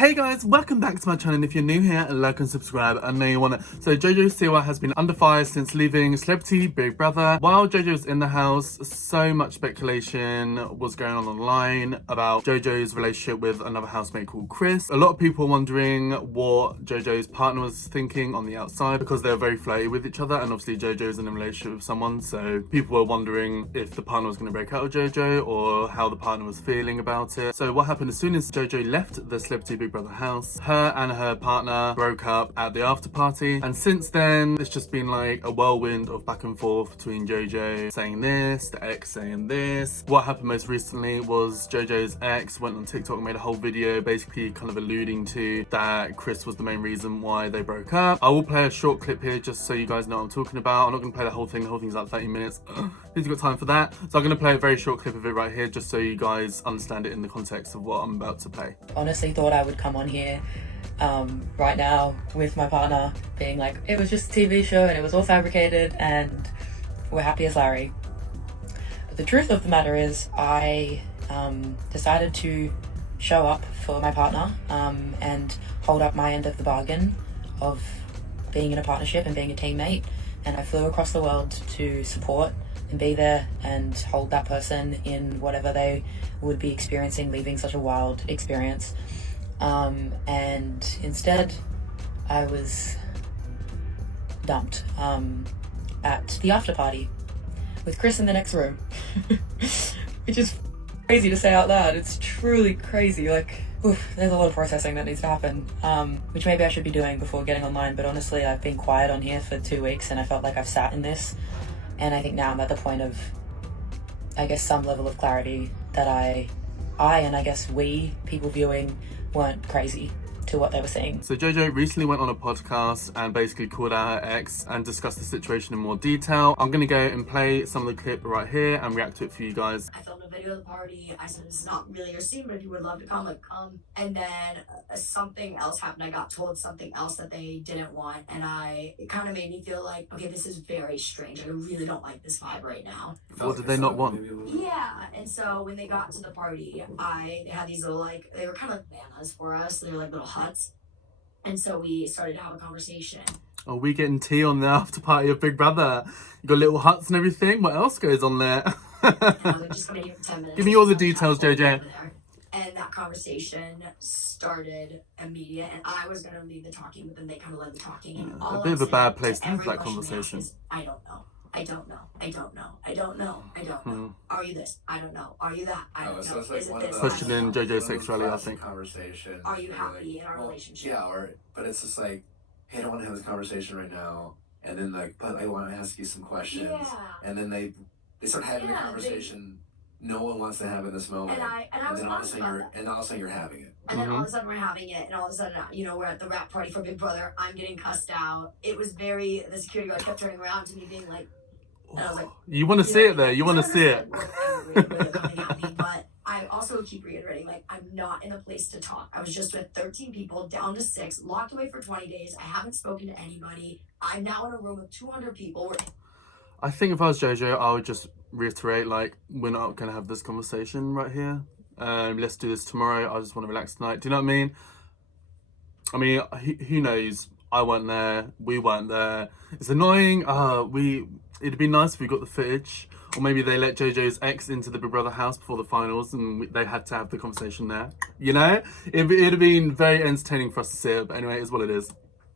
Hey guys, welcome back to my channel. If you're new here, like and subscribe. I know you wanna. So JOJO Siwa has been under fire since leaving Celebrity Big Brother. While JOJO's in the house, so much speculation was going on online about JOJO's relationship with another housemate called Chris. A lot of people were wondering what JOJO's partner was thinking on the outside because they're very flirty with each other, and obviously JOJO's in a relationship with someone, so people were wondering if the partner was going to break out with JOJO or how the partner was feeling about it. So what happened as soon as JOJO left the Celebrity Big Brother house, her and her partner broke up at the after party, and since then it's just been like a whirlwind of back and forth between JOJO saying this, the ex saying this. What happened most recently was JOJO's ex went on TikTok and made a whole video basically kind of alluding to that Chris was the main reason why they broke up. I will play a short clip here just so you guys know what I'm talking about. I'm not going to play the whole thing. The whole thing's like 30 minutes. Who's got time for that? So I'm going to play a very short clip of it right here just so you guys understand it in the context of what I'm about to play. Honestly thought I would come on here right now with my partner being like, it was just a TV show and it was all fabricated and we're happy as Larry. But the truth of the matter is I decided to show up for my partner and hold up my end of the bargain of being in a partnership and being a teammate, and I flew across the world to support and be there and hold that person in whatever they would be experiencing leaving such a wild experience. And instead I was dumped at the after party with Chris in the next room. Which is crazy to say out loud. It's truly crazy. Like, oof, there's a lot of processing that needs to happen, which maybe I should be doing before getting online, but honestly I've been quiet on here for 2 weeks and I felt like I've sat in this, and I think now I'm at the point of, I guess, some level of clarity that I and I guess we, people viewing, weren't crazy to what they were saying. So JOJO recently went on a podcast and basically called out her ex and discussed the situation in more detail. I'm going to go and play some of the clip right here and react to it for you guys. I filmed a video of the party. I said, this is not really your scene, but if you would love to come, like, come. And then something else happened. I got told something else that they didn't want, and it kind of made me feel like, okay, this is very strange. I really don't like this vibe right now. What did they not want? Yeah, and so when they got to the party, they had these little, like, they were kind of like bananas for us. They were like little huts. And so we started to have a conversation. Oh, we getting tea on the after party of Big Brother. You got little huts and everything. What else goes on there? And I was like, just gonna give it 10 minutes. Give me all the details, JJ. And that conversation started immediate, and I was gonna lead the talking, but then they kind of led the talking. And all a bit of a bad place to have that question conversation. Is, I don't know. I don't know. I don't know. I don't know. I don't know. Are you this? I don't know. Are you that? I don't know. Like, is it this? Questioning JOJO's sexuality, I think. Conversation. Are you happy in our relationship? Yeah, but it's just like, hey, I don't want to have this conversation right now. And then like, but I want to ask you some questions. Yeah. And then they start having a conversation no one wants to have in this moment. And I was honest about that. And all of a sudden you're having it. And then all of a sudden we're having it, and all of a sudden, we're at the wrap party for Big Brother. I'm getting cussed out. It was the security guard kept turning around to me being like, and I was like, you want to see it there. You want to see it. But I also keep reiterating, like, I'm not in a place to talk. I was just with 13 people, down to 6, locked away for 20 days. I haven't spoken to anybody. I'm now in a room with 200 people. I think if I was JOJO, I would just reiterate, like, we're not going to have this conversation right here. Let's do this tomorrow. I just want to relax tonight. Do you know what I mean? Who knows? I weren't there. We weren't there. It's annoying. It'd be nice if we got the footage, or maybe they let JOJO's ex into the Big Brother house before the finals and they had to have the conversation there. You know? It'd have been very entertaining for us to see it, but anyway, it is what it is.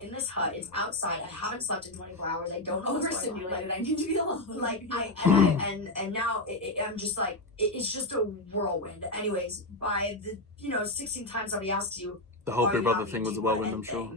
In this hut, it's outside. I haven't slept in 24 hours. I don't know overstimulated. I need to be alone. Like, and now I'm just like, it's just a whirlwind. Anyways, by the 16 times I've asked you, the whole Big Brother thing was a whirlwind, I'm sure.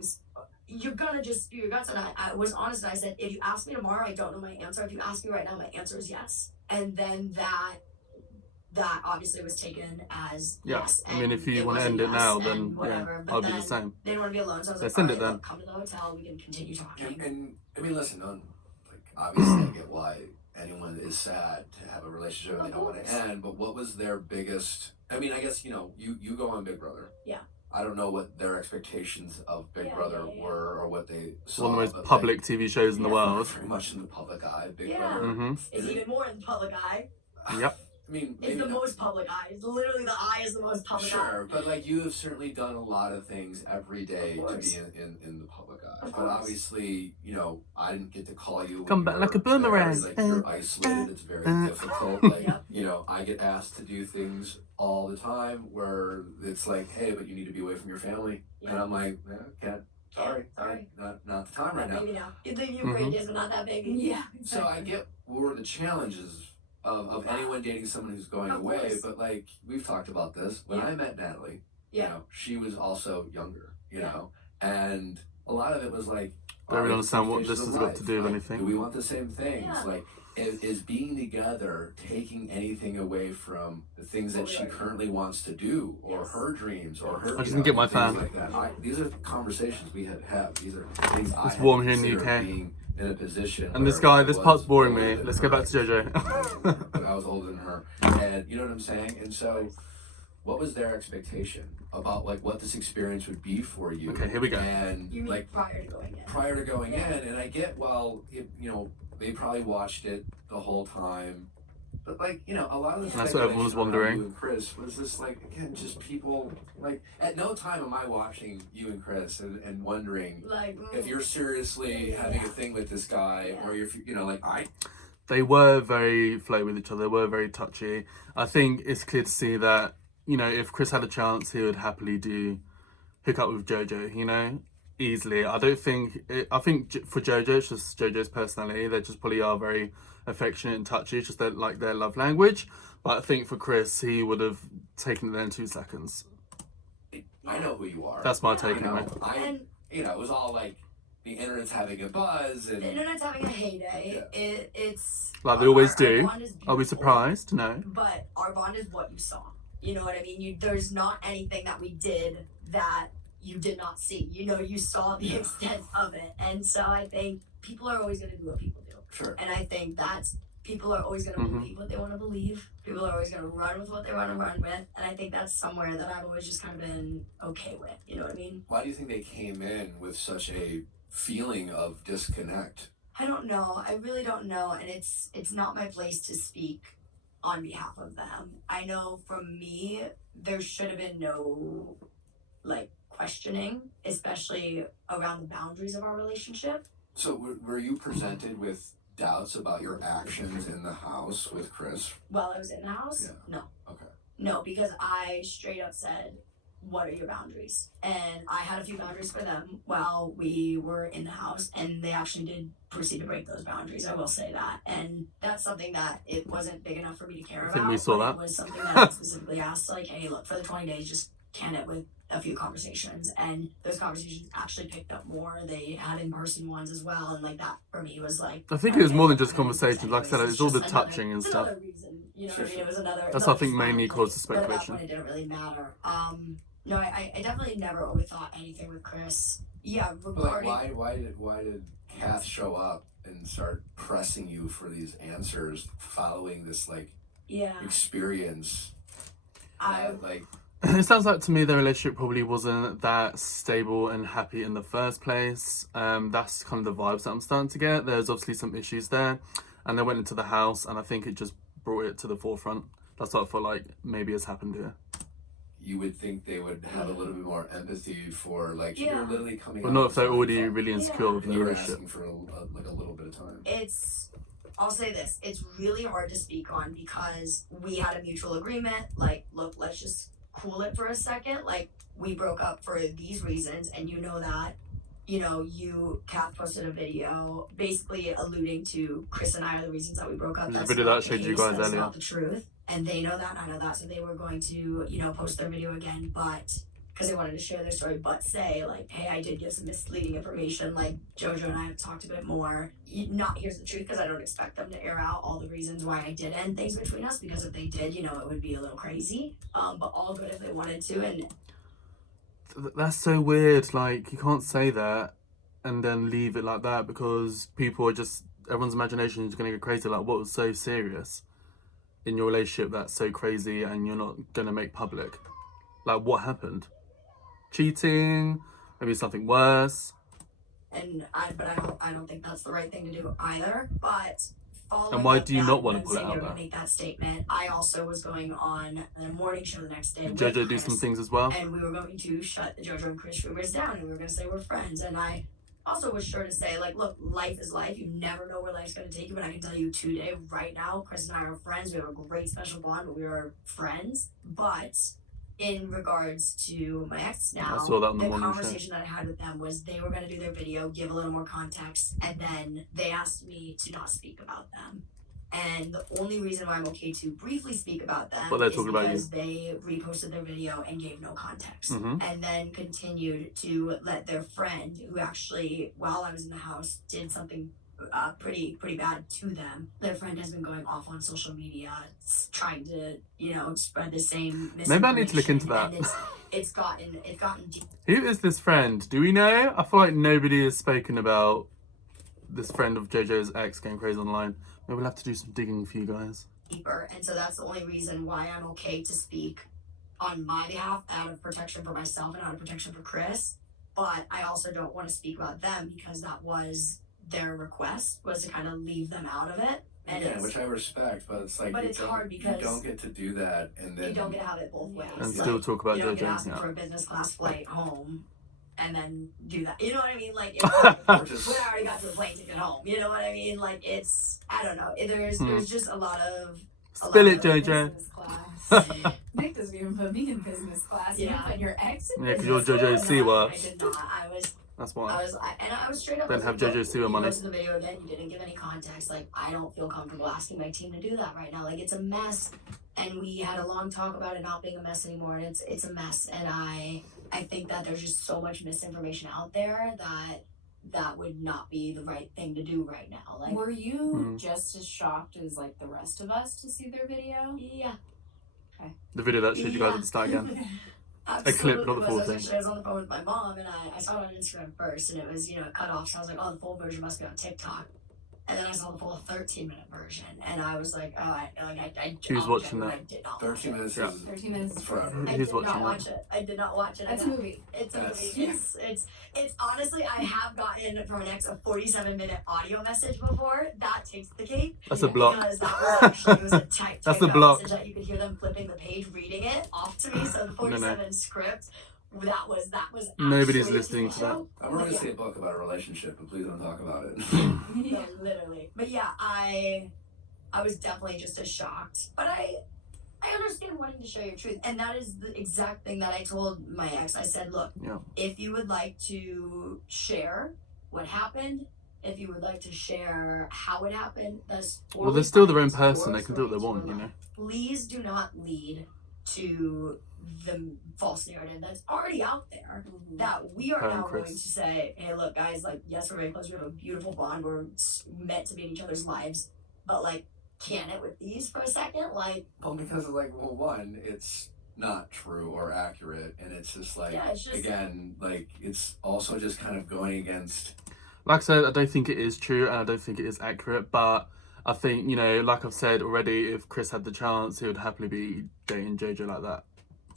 You're gonna just spew your guts, and I was honest, and I said, if you ask me tomorrow, I don't know my answer. If you ask me right now, my answer is yes. And then that obviously was taken as yes. I mean, if you want to end it now, then whatever. Yeah, I'll do the same. They didn't want to be alone, so I was like, send all it right, then. Look, come to the hotel, we can continue talking. And I mean, listen, obviously I get why anyone is sad to have a relationship and they don't want to end, but what was their biggest, I mean, I guess, you go on Big Brother. Yeah. I don't know what their expectations of Big Brother were or what they saw. One of the most public TV shows in the world. Very much in the public eye, Big Yeah. Brother. Mm-hmm. It's even more in the public eye. Yep. mean, It's maybe the not. most public eye. It's literally the eye is the most public Sure, eye. but like you have certainly done a lot of things every day Of to course. be in the public eye. Of But course. obviously, you know, I didn't get to call you. When Come you back were like a boomerang. Very, like you're isolated. It's very difficult. Like Yep. you know, I get asked to do things all the time where it's like, hey, but you need to be away from your family, and Yeah. I'm like, can't. Sorry, Sorry. not the time right now. Maybe now. The Ukraine is not that big. Yeah. So I get what are the challenges of anyone dating someone who's going Of away, course. but like we've talked about this. When Yeah. I met Natalie, Yeah. you know, she was also younger, you Yeah. know, and a lot of it was like, Don't really understand what this has got to do with like, anything. Do we want the same things? Yeah. Like, is being together taking anything away from the things that she currently wants to do, or Yes. her dreams, or her? I just you didn't get know, my things fan. Like that. These are conversations we had to have. These are things I It's had warm to here in the consider UK. being in a position. And this where guy, I this was part's boring older me. than Let's her. go back to JoJo. But I was older than her, and you know what I'm saying. And so, what was their expectation about like what this experience would be for you? Okay, here we go. And You mean like prior to going in? prior to going Yeah. in, and I get, well, you know, they probably watched it the whole time, but like, you know, a lot of the That's what everyone was speculation around wondering. you and Chris was this, like, again, just people, like, at no time am I watching you and Chris and wondering Like if you're seriously having a Yeah. thing with this guy, Yeah. or if you know, like They were very flowy with each other. They were very touchy. I think it's clear to see that, you know, if Chris had a chance, he would happily hook up with JoJo, you know, easily. I think for JoJo, it's just JoJo's personality. They just probably are very affectionate and touchy. It's just their love language. But I think for Chris, he would have taken it there in 2 seconds. I know who you are. That's my Yeah. take You know, on it. And you know, it was all like the internet's having a buzz, and the internet's having a heyday. It's Like they always our do. bond is Are we beautiful, surprised? No. But our bond is what you saw. You know what I mean? There's not anything that we did that you did not see. You know, you saw the extent of it. And so I think people are always going to do what people do. sure. And I think that's people are always going to Mhm. believe what they want to believe. People are always going to run with what they want to run with. And I think that's somewhere that I've always just kind of been okay with. You know what I mean? Why do you think they came in with such a feeling of disconnect? I don't know. I really don't know. And it's not my place to speak on behalf of them. I know from me, there should have been no like questioning, especially around the boundaries of our relationship. So were you presented with doubts about your actions in the house with Chris? While I was in the house, Yeah. no. Okay. No, because I straight up said, what are your boundaries? And I had a few boundaries for them while we were in the house, and they actually did proceed to break those boundaries. I will say that. And that's something that it wasn't big enough for me to care about. I think we saw but that. It was something that I specifically asked, like, hey, look, for the 20 days, just can it with a few conversations. And those conversations actually picked up more. They had in-person ones as well. And like that for me was like, I think it was okay, more than well, just conversations. Like I said, anyways, it's all the just another- touching and it's stuff. Another reason, you know Sure, what I mean? It was another. That's, another I think, mainly small caused the thing, but at that speculation. point, it didn't really matter. No, I definitely never overthought anything with Chris. Yeah, But regarding. like, why did Kath show up and start pressing you for these answers following this like Yeah, experience? I. Like It sounds like to me the relationship probably wasn't that stable and happy in the first place. That's kind of the vibes that I'm starting to get. There's obviously some issues there, and they went into the house, and I think it just brought it to the forefront. That's what I feel like maybe has happened here. you would think they would have a little bit more empathy for like Yeah. you're literally coming. But out not with if they're something already from- really insecure with They the were relationship. asking for like a little bit of time. I'll say this, it's really hard to speak on because we had a mutual agreement, like, look, let's just cool it for a second, like, we broke up for these reasons, and you know that, you know, Kath posted a video basically alluding to Chris and I are the reasons that we broke up. There's a That's video not that the showed you case, guys that's earlier. not the truth, and they know that, I know that, so they were going to, you know, post their video again, but because they wanted to share their story, but say like, hey, I did give some misleading information, like JoJo and I have talked a bit more. Here's the truth, because I don't expect them to air out all the reasons why I did end things between us, because if they did, you know, it would be a little crazy. But all good if they wanted to, and That's so weird. Like, you can't say that and then leave it like that, because people are just, everyone's imagination is going to go crazy. Like, what was so serious in your relationship that's so crazy and you're not going to make public? Like, what happened? Cheating? Maybe something worse? I don't think that's the right thing to do either. But following And why up do you that, not wanna them put it saying out they were gonna there? make that statement, I also was going on a morning show the next day Did with JoJo do Chris, some things as well? and we were going to shut the JoJo and Chris rumors down, and we were gonna say we're friends. And I also was sure to say, like, look, life is life. You never know where life's gonna take you, but I can tell you today, right now, Chris and I are friends. We have a great special bond, but we are friends. But in regards to my ex now, I saw that on the the morning show. conversation that I had with them was they were going to do their video, give a little more context, and then they asked me to not speak about them. And the only reason why I'm okay to briefly speak about them But they're is talking about you. because they reposted their video and gave no context. Mhm. And then continued to let their friend, who actually, while I was in the house, did something pretty bad to them. Their friend has been going off on social media, trying to, spread the same misinformation. Maybe I need to look into that. And it's gotten deep. Who is this friend? Do we know? I feel like nobody has spoken about this friend of JoJo's ex going crazy online. Maybe we'll have to do some digging for you guys. Deeper, and so that's the only reason why I'm okay to speak on my behalf out of protection for myself and out of protection for Chris. But I also don't want to speak about them because that was their request, was to kind of leave them out of it. And yeah, which I respect, but it's like, but it's hard because you don't get to do that, and then you don't get to have it both ways. And Like, still talk about you don't get JoJo. asked Yeah. for a business class flight home and then do that. You know what I mean? Like, when I already got to the plane ticket home. You know what I mean? Like, it's, I don't know. There's just a lot of. Spill it, JoJo. Business class. Nick doesn't even put me in business class. Yeah. You put your ex in Yeah, 'cause business you're JoJo class. Siwa. I did not. That's why. I was straight up. Don't I was have like, JoJo look, Siwa you money. posted the video again. You didn't give any context. Like, I don't feel comfortable asking my team to do that right now. Like, it's a mess, and we had a long talk about it not being a mess anymore, and it's a mess. And I think that there's just so much misinformation out there that would not be the right thing to do right now. Like, Were you Mm. just as shocked as like the rest of us to see their video? yeah. The video that showed you guys at the start again. Absolutely. clip, not the full was. thing. Actually, I was on the phone with my mom, and I saw it on Instagram first, and it was, cut off. So I was like, oh, the full version must be on TikTok. And then I saw the full 13-minute version, and I was like, oh, I Who's watching that? I did not 13 watch minutes Yeah. is 13 minutes is forever. crazy. it. I Who's did watching not that? watch it. I did not watch it. That's a movie. It's a That's- movie. It's honestly, I have gotten from an ex a 47-minute audio message before. That takes the cake. That's a block. Because that was actually, it was a typed That's a out block. message that you could hear them flipping the page, reading it off to me. So the 47 script, that was Nobody's actually listening the to that. show. I'm writing Yeah. a book about a relationship, but please don't talk about it. No, literally. But yeah, I was definitely just as shocked. But I understand wanting to share your truth. And that is the exact thing that I told my ex. I said, look, Yeah. if you would like to share what happened, if you would like to share how it happened, that's Well, they're still their own person. They can do what they want, you know. Please do not lead to the false narrative that's already out there, that we are Her and now going to Chris. say, hey, look, guys, like, yes, we're very close. We have a beautiful bond. We're meant to be in each other's lives. But, like, can it with these for a second? Like, Well, because like, well, one, it's not true or accurate, and it's just like, Yeah, it's just- again, like it's also just kind of going against. Like I said, I don't think it is true and I don't think it is accurate, but I think, like I've said already, if Chris had the chance, he would happily be dating JoJo like that.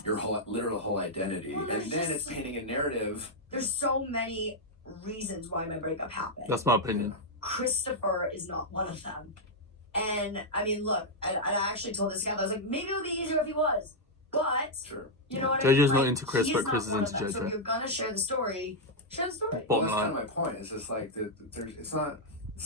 Your literal whole identity, Well, and there's then just- it's painting a narrative. there's so many reasons why my breakup happened. That's my opinion. Christopher is not one of them. And, I mean, look, I actually told this guy, I was like, maybe it would be easier if he was. But, Sure. you know what I mean? JoJo's not Like, into Chris, he's but not Chris is one of into them. So JoJo. if you're gonna share the story, share the story. Well, Bottom that's line. kind of my point. It's just like it's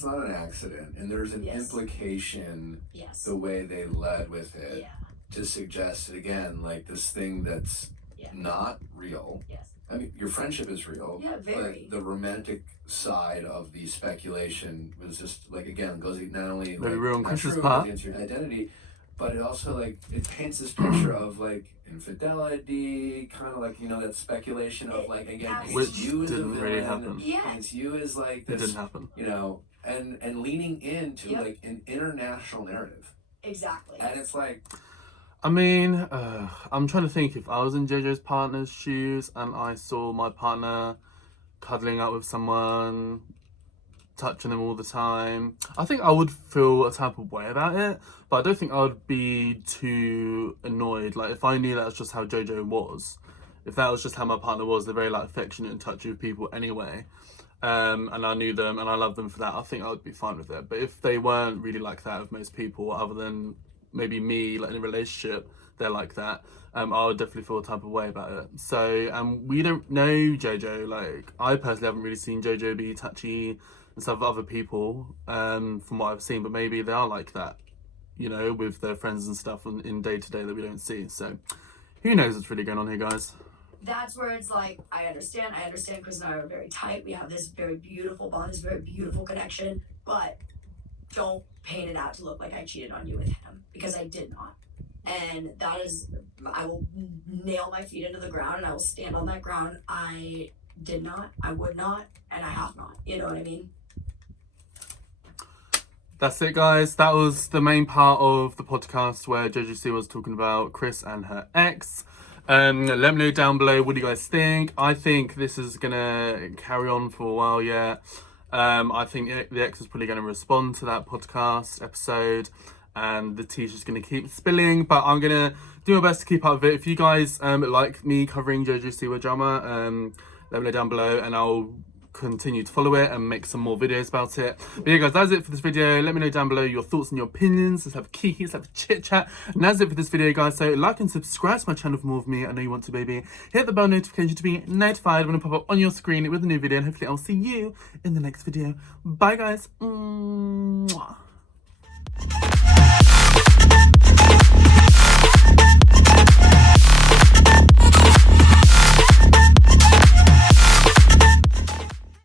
not an accident, and there's an Yes. implication Yes. the way they led with it Yeah. to suggest it again, like this thing that's Yeah. not real. Yes. I mean, your friendship is real. Yeah, very. But the romantic side of the speculation was just like, again, goes not only Very like, real on not Chris's true part. against your identity, but it also like it paints this picture of like infidelity, kind of like that speculation of like again, Which paints you as a didn't really villain, happen. Yeah. paints you as like It this, didn't happen. and leaning into Yep. like an international narrative, Exactly. and it's like. I mean, I'm trying to think if I was in JoJo's partner's shoes and I saw my partner cuddling up with someone, touching them all the time, I think I would feel a type of way about it, but I don't think I would be too annoyed. Like, if I knew that was just how JoJo was, if that was just how my partner was, they're very, like, affectionate and touchy with people anyway, and I knew them and I love them for that, I think I would be fine with it. But if they weren't really like that of most people, other than maybe me, like in a relationship, they're like that, I would definitely feel a type of way about it. So we don't know JoJo. Like, I personally haven't really seen JoJo be touchy and stuff with other people, from what I've seen, but maybe they are like that, you know, with their friends and stuff in day to day that we don't see. So who knows what's really going on here, guys. That's where it's like, I understand Chris and I are very tight. We have this very beautiful bond, this very beautiful connection, but don't paint it out to look like I cheated on you with him, because I did not. And that is, I will nail my feet into the ground and I will stand on that ground. I did not, I would not, and I have not. You know what I mean? That's it, guys. That was the main part of the podcast where JoJo Siwa was talking about Chris and her ex. Let me know down below, what do you guys think? I think this is gonna carry on for a while yet. I think the ex is probably going to respond to that podcast episode, and the tea's just going to keep spilling, but I'm going to do my best to keep up with it. If you guys like me covering JoJo Siwa drama, let me know down below, and I'll continue to follow it and make some more videos about it. But yeah, guys, that's it for this video. Let me know down below your thoughts and your opinions. Let's have a kiki, let's have a chit chat. And that's it for this video, guys. So like and subscribe to my channel for more of me. I know you want to, baby. Hit the bell notification to be notified when I pop up on your screen with a new video, and hopefully I'll see you in the next video. Bye, guys. Mwah.